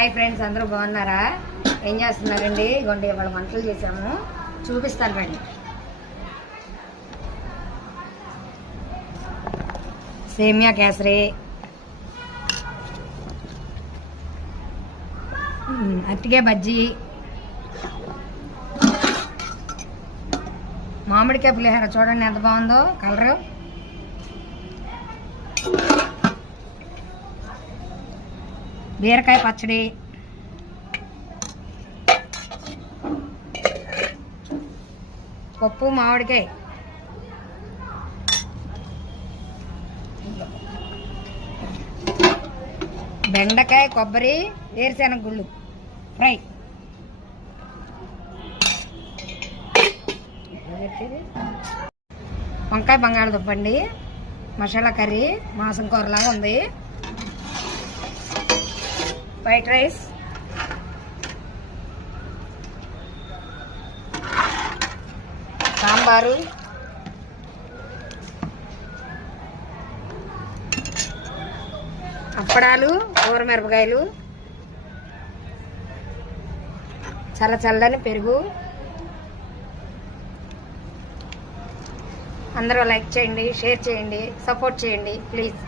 Hi friends, అందరూ బాగున్నారా? ఏం చేస్తున్నారండి? ఇగోండి ఇవాళ వంటలు చేసాము, చూపిస్తాను రండి. సేమియా కేసరి, అట్టిగే బజ్జీ, మామిడికాయ పులిహోర. చూడండి ఎంత బాగుందో కలరు. బీరకాయ పచ్చడి, పప్పు మామిడికాయ, బెండకాయ కొబ్బరి వేరుశెనగ గుళ్ళు ఫ్రై, వంకాయ బంగాళదుంప అండి, మసాలా కర్రీ మాంసం కూరలాగా ఉంది, వైట్ రైస్, సాంబారు, అప్పడాలు, కూరమిరపకాయలు, చల్లని పెరుగు. అందరూ లైక్ చేయండి, షేర్ చేయండి, సపోర్ట్ చేయండి ప్లీజ్.